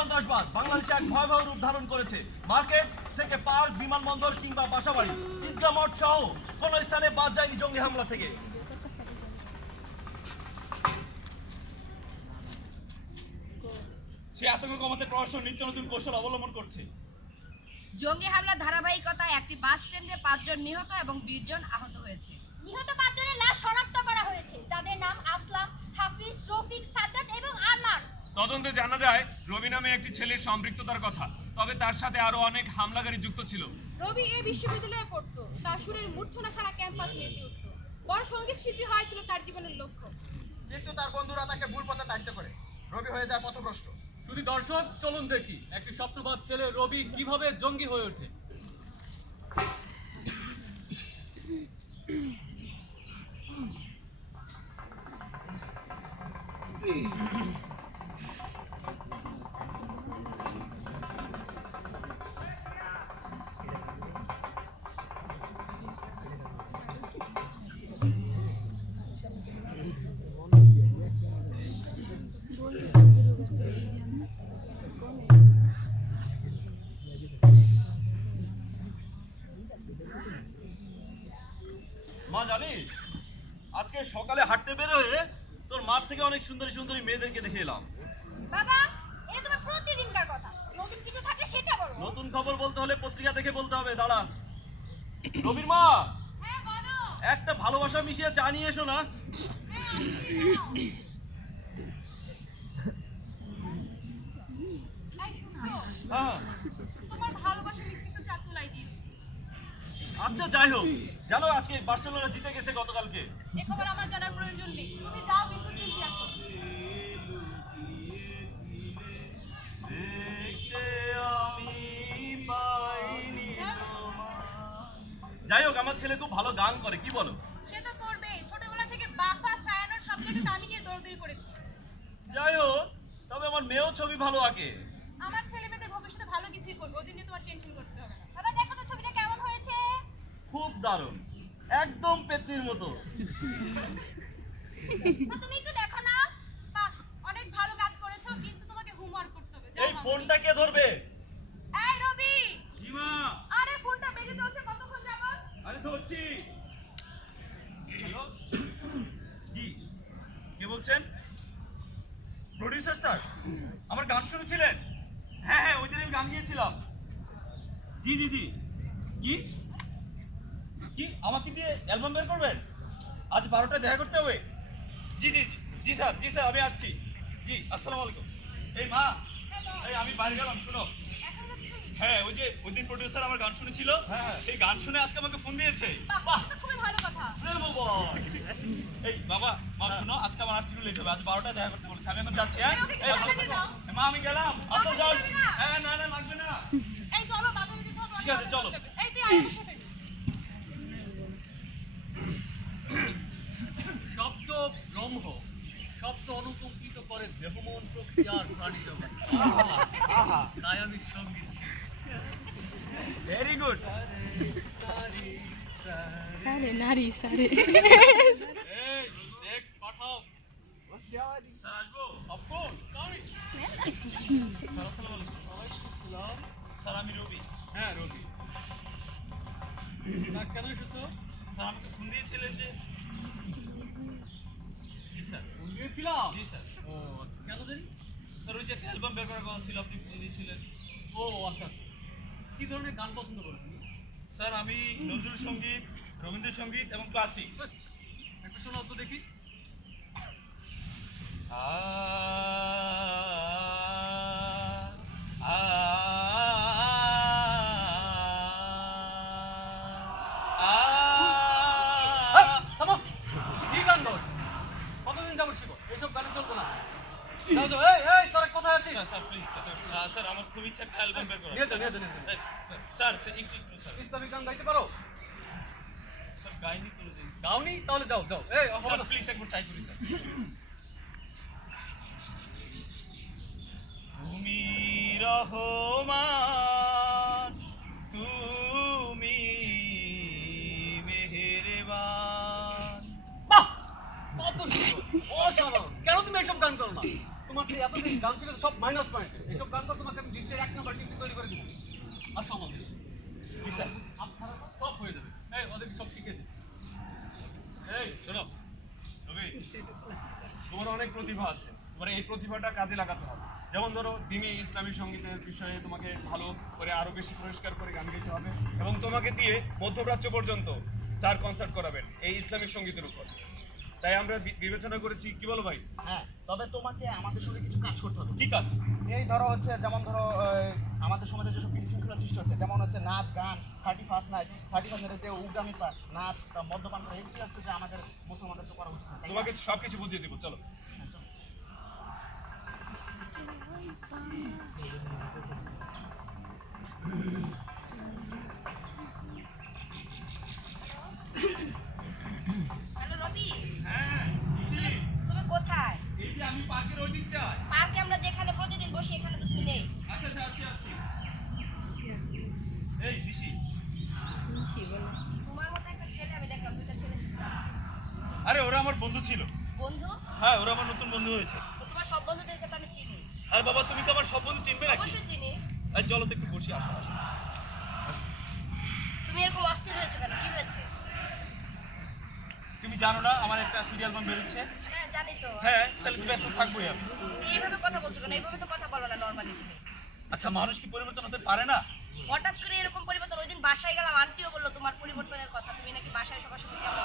সন্ত্রাসবাদ বাংলাদেশে এক ভয়াবহ রূপ ধারণ করেছে। মার্কেট থেকে পার্ক বিমানবন্দর কিংবা বাসাবাড়ি ঈদগা মঠ সহ কোন স্থানে বাদ যায়নি জঙ্গি হামলা থেকে। সে আতঙ্ক কমাতে প্রশাসন নিত্য নতুন কৌশল অবলম্বন করছে। জঙ্গি হামলার ধারাবাহিকতায় একটি বাস স্ট্যান্ডে পাঁচজন নিহত এবং বিশজন আহত হয়েছে। নিহত পাঁচজনের লাশ শনাক্ত করা হয়েছে যাদের নাম আসলাম হাফিজ তদন্তে জানা যায় রবি নামে একটি ছেলের সম্পৃক্ততার কথা। তবে তার সাথে আরও অনেক হামলাকারী যুক্ত ছিল। রবি এই বিশ্ববিদ্যালয়ে পড়তো। তার সুরের মূর্ছনা সারা ক্যাম্পাস মেতে উঠত। বড় সংগীত শিল্পী হওয়া ছিল তার জীবনের লক্ষ্য। কিন্তু তার বন্ধুরা তাকে ভুল পথে তাড়িত করে। রবি হয়ে যায় পথভ্রষ্ট। শুধু দর্শক চলুন দেখি একটি স্বপ্নবাদ ছেলে রবি কীভাবে জঙ্গি হয়ে ওঠে। মা জানিস? আজকে সকালে হাঁটতে বেরোয় তোর মাঠ থেকে অনেক সুন্দরী সুন্দরী মেয়েদেরকে দেখে এলাম। বাবা এটা তোমার প্রতিদিনকার কথা। নতুন কিছু থাকলে সেটা বলো। নতুন খবর বলতে হলে পত্রিকা দেখে বলতে হবে দাঁড়া। রবির মা হ্যাঁ একটা ভালোবাসা মিশিয়ে চা নিয়ে এসো না। হ্যাঁ। তোমার দিয়েছি। আচ্ছা যাই হোক। জানো আজকে বার্সেলোনা জিতে গেছে গতকালকে? এ খবর আমার জানার প্রয়োজন নেই। তুমি যাও বিদ্যুৎ বিল আসো। পাইনি যাই হোক আমার ছেলে খুব ভালো গান করে কি বলো? সে তো করবেই। ছোটবেলা থেকে বাফা সায়ানোর সব জায়গাতে আমি নিয়ে দৌড়দৌড়ি করেছি। যাই হোক তবে আমার মেয়েও ছবি ভালো আঁকে। আমার ছেলে মেয়েদের ভবিষ্যতে ভালো কিছুই করবে। ওদিন নিয়ে তোমার টেনশন করতে হবে না। বাবা দেখো তো ছবিটা কেমন হয়েছে খুব দারুণ। একদম পেতনির মতো। তুমি একটু দেখো না। বাহ অনেক ভালো কাজ করেছ কিন্তু তোমাকে হোমওয়ার্ক করতে হবে। এই ফোনটা কে ধরবে? এই রবি! জিমা আরে ফোনটা বেজে চলছে কতক্ষণ যাবত আরে ধরছি। হ্যালো? জি। কে বলছেন? প্রোডিউসার স্যার আমার গান শুনেছিলেন? হ্যাঁ হ্যাঁ ওই দিন আমি গান গিয়েছিলাম। জি জি জি। কি? অ্যালবাম বের করবেন? আজ বারোটায় দেখা করতে হবে। জি জি জি স্যার জি স্যার আমি আসছি। জি আসসালামু আলাইকুম। এই মা এই আমি বাইরে গেলাম শুনো। হ্যাঁ ওই যে ওই দিন প্রডিউসার আমার গান শুনেছিল সেই গান শুনে আজকে আমাকে ফোন দিয়েছে। বাহ এটা তো খুবই ভালো কথা। প্রেম বল। এই বাবা মা শোনো আজকে আমার আসতে লেট হবে। আজ বারোটায় দেখা করতে বলেছে। আমি এখন যাচ্ছি হ্যাঁ। মা আমি গেলাম। আচ্ছা যাও হ্যাঁ না না লাগবে না। ঠিক আছে, চলো। এই তুই আয় আমার সাথে শব্দ ব্রহ্ম শব্দ অনুকম্পিত করে দেহমন প্রক্রিয়ার প্রাণী জগৎ। তাই আমি সংগীত। ভেরি গুড সারে নারী সারে পাঠাও। স্যার আমি রবি। হ্যাঁ রবি। কেন এসেছ? স্যার আমাকে ফোন দিয়েছিলেন যে স্যার দিয়েছিলাম জি স্যার। ও আচ্ছা। কেন জানি? স্যার ওই যে একটা অ্যালবাম বের করার কথা ছিল আপনি দিয়েছিলেন ও আচ্ছা আচ্ছা। কি ধরনের গান পছন্দ করো স্যার আমি নজরুল সংগীত রবীন্দ্রসঙ্গীত এবং ক্লাসিক একটা শোনাও তো দেখি। এই, যাও, যাও, এই এই তোরা কোথায় আছিস? Sir sir please sir. Sir আমার খুব ইচ্ছা একটা অ্যালবাম বের করা নিয়ে যাও নিয়ে যাও স্যার স্যার একটু একটু স্যার। ইসলামিক গান গাইতে পারো? স্যার গাইনি করে দিন গাওনি? তাহলে যাও যাও। এই স্যার। প্লিজ একবার ট্রাই করি স্যার। তুমি রহমান তুমি মেহেরবান। বাহ! কত সুন্দর। অসাধারণ। কেন তুমি এসব গান করো না? তোমার এতদিন গান ছিল সব মাইনাস পয়েন্ট এসব গান তোমাকে আমি এক নম্বর তৈরি করে দিব। আসো আমাদের জি স্যার। আপনারা সব হয়ে যাবে। এই ওদেরকে সব শিখেছে এই শোনো। রবি তোমার অনেক প্রতিভা আছে। তোমার এই প্রতিভাটা কাজে লাগাতে হবে। যেমন ধরো দিনী ইসলামী সঙ্গীতের বিষয়ে তোমাকে ভালো করে আরও বেশি পরিষ্কার করে গান গাইতে হবে এবং তোমাকে দিয়ে মধ্যপ্রাচ্য পর্যন্ত স্যার কনসার্ট করাবেন এই ইসলামী সঙ্গীতের উপর। তাই আমরা বি- বিবেচনা করেছি কি বলো ভাই? হ্যাঁ তবে তোমাকে আমাদের সঙ্গে কিছু কাজ করতে হবে। কি কাজ? এই ধরো হচ্ছে যেমন ধরো আমাদের সমাজে যেসব বিশৃঙ্খলা সৃষ্টি হচ্ছে যেমন হচ্ছে নাচ গান thirty first night thirty first নাইটে যে উগ্রামিতা নাচ তা মদ্যপান করা এগুলি হচ্ছে যে আমাদের মুসলমানদের তো করা উচিত? তোমাকে সবকিছু বুঝিয়ে দিব চলো রবি হ্যাঁ তুমি তুমি কোথায় এই যে আমি পার্কের ওই দিকটায় পার্কে আমরা যেখানে প্রতিদিন বসি এখানে তো তুমি নেই আচ্ছা আচ্ছা আসছি আসছি এই ঋষি তোমার মতো একটা ছেলে আমি দেখলাম দুইটা ছেলে সাথে আছে আরে ওরা আমার বন্ধু ছিল। বন্ধু? হ্যাঁ ওরা আমার নতুন বন্ধু হয়েছে। তো তোমার সব বন্ধুদেরকে তো আমি চিনি। আর বাবা তুমি কি আমার সব বন্ধু চিনবে নাকি? অবশ্যই চিনি। এই চলো তো একটু বসি আসো আসো। তুমি এরকম অস্থির হয়েছো কেন? কি হয়েছে? তুমি জানো না আমার একটা সিরিয়াল বাম বেরোচ্ছে। হ্যাঁ জানি তো। হ্যাঁ তাহলে তুমি ব্যস্ত থাকবোই আমি। তুমি এইভাবে কথা বলছো কেন? এইভাবে তো কথা বলো না নর্মালি তুমি। আচ্ছা মানুষ কি পরিবর্তন হতে পারে না? হঠাৎ করে এরকম পরিবর্তন ওই দিন বাসায় গেলাম আন্টিও বলল তোমার পরিবর্তনের কথা তুমি নাকি বাসায় সবার সাথে কেমন?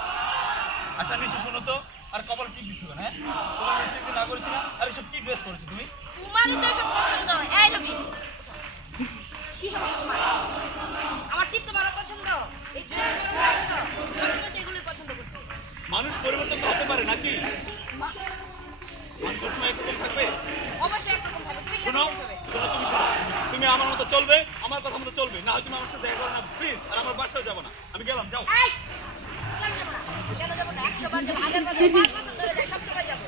আচ্ছা নিশি শোনো তো আর কপাল কি দিচ্ছ হ্যাঁ? তোমার মিস্ত্রিতে না করেছি না আর এসব কি ড্রেস করেছ তুমি? তোমারই তো এসব পছন্দ এই রবি। কি সমস্যা তোমার? আমার টিপ তোমারও পছন্দ এই ড্রেস তোমারও পছন্দ সবসময় তো এগুলোই পছন্দ করতে। মানুষ পরিবর্তন তো হতে পারে নাকি? মানুষ সবসময় একরকম থাকবে? অবশ্যই একরকম থাকবে তুমি শোনো শোনো তুমি শোনো তুমি আমার মতো চলবে আমার কথা মতো চলবে। না হয় তুমি আমার সাথে দেখা করো না প্লিজ আর আমার বাসায় যাব না। আমি গেলাম যাও।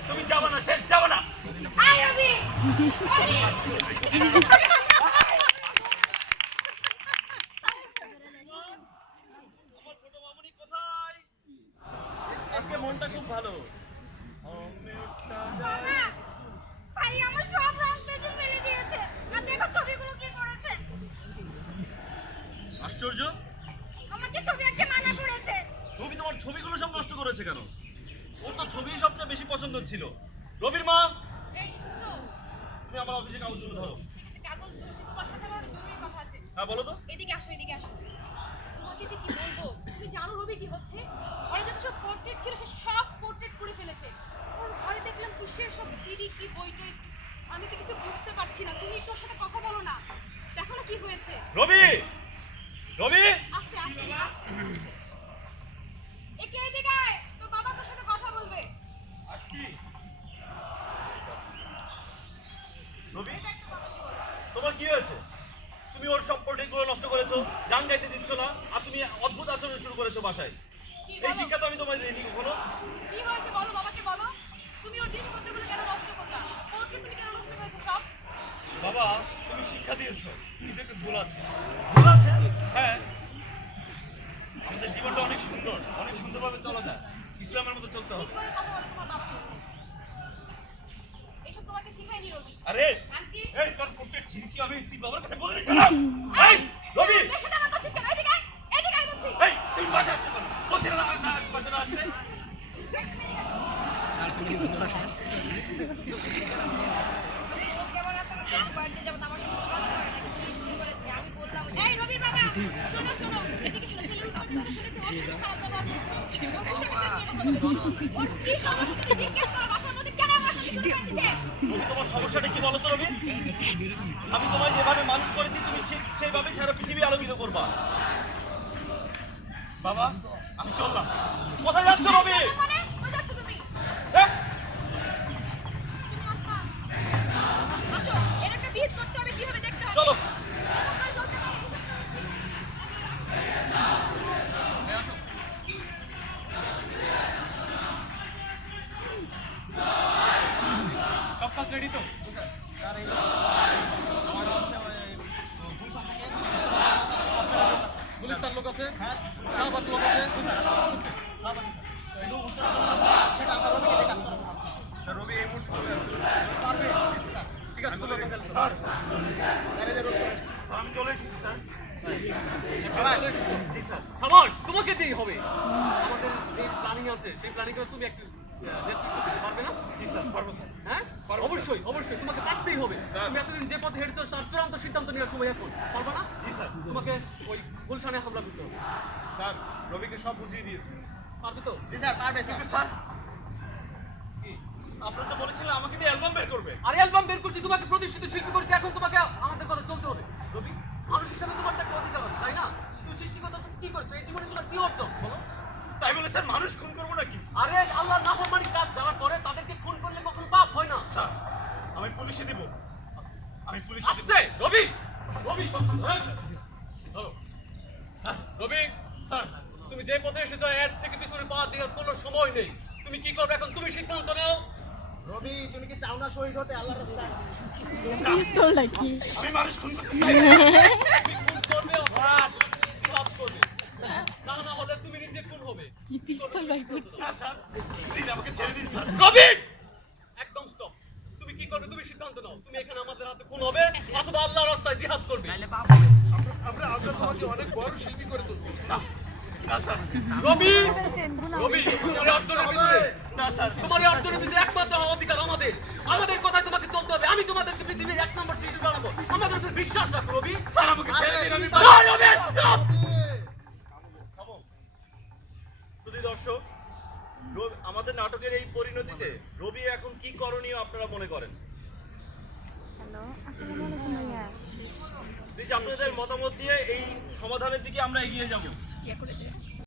তুমি যাব না সে যাব না আই রবি আমার ছোট মামুনি কোথায় আজকে মনটা খুব ভালো বাবা ভাই আমার সব রং পেঁচে ফেলে দিয়েছে আর দেখো ছবিগুলো কি করেছে আশ্চর্য আমাকে ছবি আঁকতে মানা করেছে রবি তোমার ছবিগুলো সব নষ্ট করেছে কেন ওর তো ছবি সবচেয়ে বেশি পছন্দ ছিল রবির মা এই শুনছো তুমি আমার অফিসে কাগজগুলো ধরো ঠিক আছে কাগজ ধরছি তোমার সাথে আমার অনেক জরুরি কথা আছে হ্যাঁ বলো তো এদিকে আসো এদিকে আসো তোমাকে যে কি বলব তুমি জানো রবি কি হচ্ছে ওর যত সব পোর্ট্রেট ছিল সে সব পোর্ট্রেট করে ফেলেছে ওর ঘরে দেখলাম কিসের সব সিডি কি বই টই আমি তো কিছু বুঝতে পারছি না। তুমি একটু ওর সাথে কথা বলো না। দেখো না কি হয়েছে। রবি! রবি! আস্তে আস্তে একে এদিকে আয়। তোর বাবা তোর সাথে কথা বলবে। আসছি রবি তোমার কি হয়েছে? তুমি ওর সব প্রোটেক্টগুলো নষ্ট করেছ গান গাইতে দিচ্ছ না আর তুমি অদ্ভুত আচরণ শুরু করেছ বাসায়। এই শিক্ষা তো আমি তোমায় দিইনি কখনো। কি হয়েছে বলো বাবাকে বলো। তুমি ওর জিনিসপত্রগুলো কেন নষ্ট করলা? পোর্ট্রেট তুমি কেন নষ্ট করেছ সব? বাবা তুমি শিক্ষা দিয়েছ। কিন্তু একটু ভুল আছে। ভুল আছে? হ্যাঁ। আমাদের জীবনটা অনেক সুন্দর। অনেক সুন্দরভাবে চলা যায়। ইসলামের মতো চলতে ঠিক হবে করে কথা বলো তোমার বাবার সাথে তোমাকে শিখাইনি রবি। আরে! এই তোর প্রোটেক্ট ছিঁড়ছি আমি। তুই বাবার কাছে বলে দিচ্ছি সমস্যাটা কি বলতো রবি? আমি তোমায় যেভাবে মানুষ করেছি তুমি ঠিক সেইভাবে সারা পৃথিবী আলোকিত করবা। বাবা আমি চললাম। কোথায় যাচ্ছ রবি? মানে কই যাচ্ছ তুমি হ্যাঁ? তুমি আসবা আসো এর একটা বিহিত করতে হবে কীভাবে দেখতে হবে চলো এরকম করে চলতে পারে হিসাব করেছি। সব কাজ রেডি তো স্যার এই আমার হচ্ছে ওই গুলশান থেকে গুলিস্তান লোক আছে শাহবাগ লোক আছে সব আছে স্যার কিন্তু উত্তর সেটা আমরা রবিকে দিয়ে কাজ করাবো স্যার রবি এই মুহূর্তে চলে আসবে। পারবে স্যার ঠিক আছে তো স্যার। আমি চলে এসেছি স্যার। জি স্যার। সাবাস তোমাকে দিই হবে। আমাদের যে প্ল্যানিং আছে সেই প্ল্যানিং এ তুমি একটু নেতৃত্ব দিতে পারবে না? জি স্যার পারব স্যার। হ্যাঁ? অবশ্যই অবশ্যই তোমাকে পারতেই হবে। তুমি এতদিন যে পথে হেঁটেছো তার চূড়ান্ত সিদ্ধান্ত নেওয়ার সময় এখন। পারবে না? জি স্যার। তোমাকে ওই গুলশানে হামলা করতে হবে। স্যার রবিকে সব বুঝিয়ে দিয়েছি। পারবে তো? জি স্যার পারবে স্যার। তো বলেছিলেন আমাকে দিয়ে অ্যালবাম বের করবে। আর অ্যালবাম বের করছি তোমাকে প্রতিষ্ঠিত শিল্পী করছি এখন তোমাকে আমাদের কথা চলতে হবে রবি মানুষ হিসাবে তোমার তো একটা অধিকার আছে তাই না তুমি সৃষ্টিকর্তা তুমি কি করছ এই জীবনে তোমার কি অর্জন বলো তাই বলে স্যার মানুষ খুন করব নাকি আরে আল্লাহর নাফরমানি কাজ যারা করে তাদেরকে খুন করলে কখনো পাপ হয় না স্যার আমি পুলিশে দিব আমি পুলিশে দিব আস্তে রবি রবি এই, ধরো রবি স্যার তুমি যে পথে এসেছ এর থেকে পিছনে পা দেওয়ার কোনো সময় নেই তুমি কি করবে এখন তুমি সিদ্ধান্ত নাও রবি তুমি কি চাও না শহীদ হতে আল্লাহর রাস্তায় পিস্তল নাকি আমি মানুষ খুন করব তুমি খুন করবে হ্রাস লাভ করবে না না হলে তুমি নিজে খুন হবে কি পিস্তল বাই রাস্তায় জিহাদ করবে তোমার অর্জনের পিছনে না স্যার তোমার অর্জনের একমাত্র অধিকার আমাদের আমাদের কথায় তোমাকে চলতে হবে আমি তোমাদেরকে পৃথিবীর এক নম্বর শিশু বানাবো আমাদের উপর বিশ্বাস রাখো রবি। স্যার আমাকে ছেড়ে দিন আমি না, রবি! থামো শুধু দর্শক আমাদের নাটকের এই পরিণতিতে রবি এখন কি করণীয় আপনারা মনে করেন? আপনাদের মতামত দিয়ে এই সমাধানের দিকে আমরা এগিয়ে যাব।